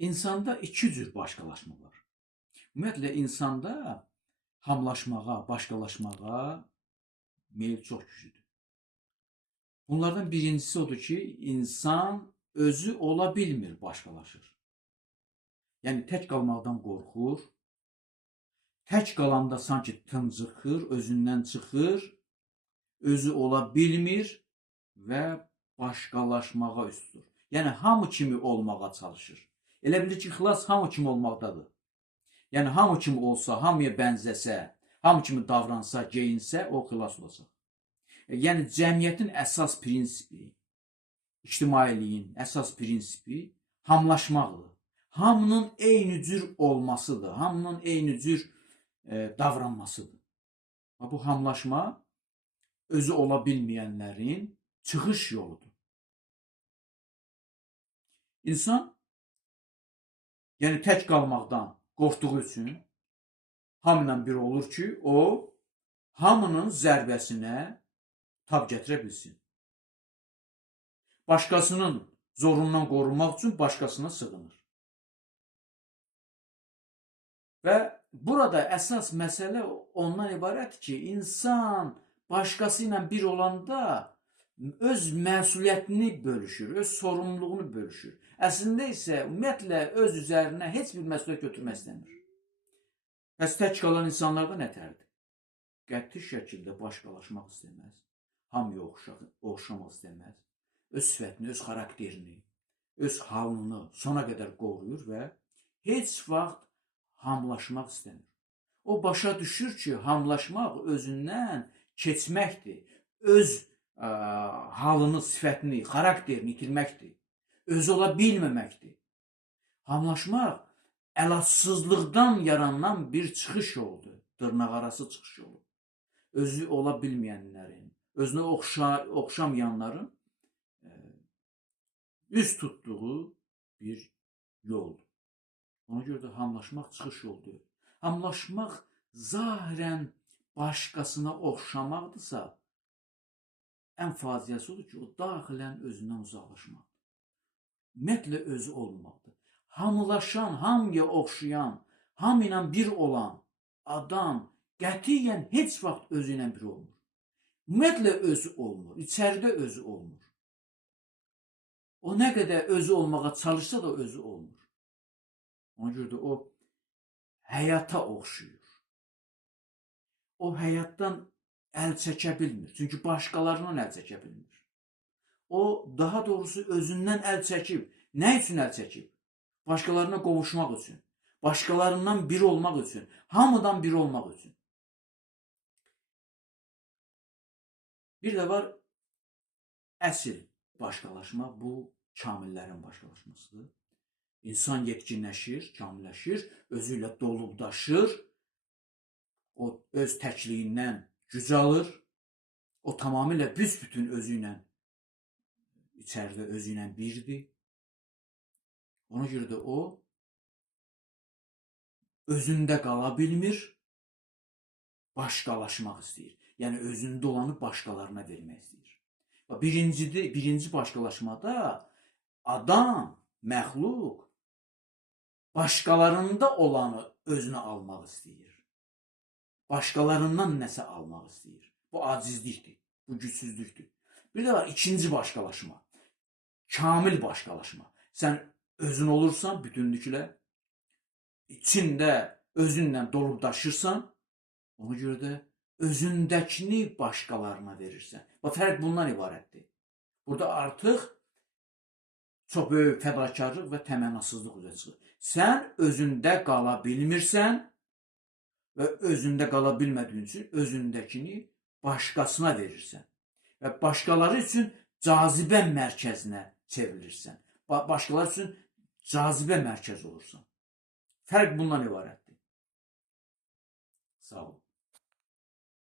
İnsanda iki cür başkalaşma var. Ümumiyyətlə insanda hamlaşmağa, başkalaşmağa meyil çox güclüdür. Bunlardan birincisi odur ki, insan özü ola bilmir, başkalaşır. Yəni tək qalmaqdan qorxur, tək qalanda sanki tıncıxır, özündən çıxır, özü ola bilmir və başkalaşmağa üst tutur. Yəni hamı kimi olmağa çalışır. Elə bilir ki, xilas hamı kimi olmaqdadır. Yəni hamı kimi olsa, hamıya bənzəsə, hamı kimi davransa, geyinsə, o xilas olacaq. Yəni cəmiyyətin əsas prinsipi, ictimailiyin əsas prinsipi hamlaşmaqdır. Hamının eyni cür olmasıdır, hamının eyni cür davranmasıdır. Bu hamlaşma özü ola bilməyənlərin çıxış yoludur. İnsan yəni tək qalmaqdan qorxduğu üçün hamıyla bir olur ki, o hamının zərbəsinə tab gətirə bilsin. Başqasının zorundan qorunmaq üçün başqasına sığınır. Və burada əsas məsələ ondan ibarətdir ki, insan başqası ilə bir olanda öz məsuliyyətini bölüşür, öz sorumluluğunu bölüşür. Əslində isə ümumiyyətlə öz üzərinə heç bir məsuliyyət götürmək istəmir. Bəs tək qalan insanlarda nətərdir? Qəti şəkildə başkalaşmaq istəməz, hamıya oxşamaq istəməz, öz sifətini, öz xarakterini, öz halını sona qədər qoruyur və heç vaxt hamlaşmaq istəmir. O başa düşür ki, hamlaşmaq özündən keçməkdir, öz halını, sifətini, xarakterini itirməkdir, özü ola bilməməkdir. Hamlaşmaq əlacsızlıqdan yaranan bir çıxış yoludur, dırnaqarası çıxış yolu. Özü ola bilməyənlərin, özünə oxşamayanların üz tutduğu bir yoldur. Ona görə də hamlaşmaq çıxış yoludur. Hamlaşmaq zahirən başqasına oxşamaqdırsa, ən faciəsi odur ki, o daxilən özündən uzaqlaşmaqdır. Ümumiyyətlə özü olmaqdır. Hamılaşan, hamıya oxşayan, hamı ilə bir olan adam qətiyyən heç vaxt özü ilə bir olmur. Ümumiyyətlə özü olmur, içəridə özü olmur. O nə qədər özü olmağa çalışsa da özü olmur. Ona görə də o həyata oxşuyur. O həyatdan əl çəkə bilmir. Çünki başqalarından əl çəkə bilmir. O daha doğrusu özündən əl çəkib. Nə üçün əl çəkib? Başqalarına qovuşmaq üçün. Başqalarından biri olmaq üçün. Hamıdan biri olmaq üçün. Bir də var əsl başqalaşma, bu kamillərin başqalaşmasıdır. İnsan yetkinləşir, kamilləşir, özü ilə dolubdaşır, o öz təkliyindən güc alır, o tamamilə büsbütün özü ilə, içəridə özü ilə birdir. Ona görə də o özündə qala bilmir, başqalaşmaq istəyir. Yəni özündə olanı başqalarına vermək istəyir. Birinci başqalaşmada adam, məxluq başqalarında olanı özünə almaq istəyir. Başqalarından nəsə almaq istəyir. Bu acizlikdir, bu gücsüzlükdür. Bir də var ikinci başqalaşma, kamil başqalaşma. Sən özün olursan bütünlüklə, içində özünlə dolubdaşırsan, ona görə də özündəkini başqalarına verirsən. Fərq bundan ibarətdir. Burada artıq çox böyük fədakarlıq və təmənnasızlıq üzə çıxır. Sən özündə qala bilmirsən və özündə qala bilmədiyin üçün özündəkini başqasına verirsən. Və başqaları üçün cazibə mərkəzinə çevrilirsən. Başqaları üçün cazibə mərkəzi olursan. Fərq bundan ibarətdir. Sağ olun.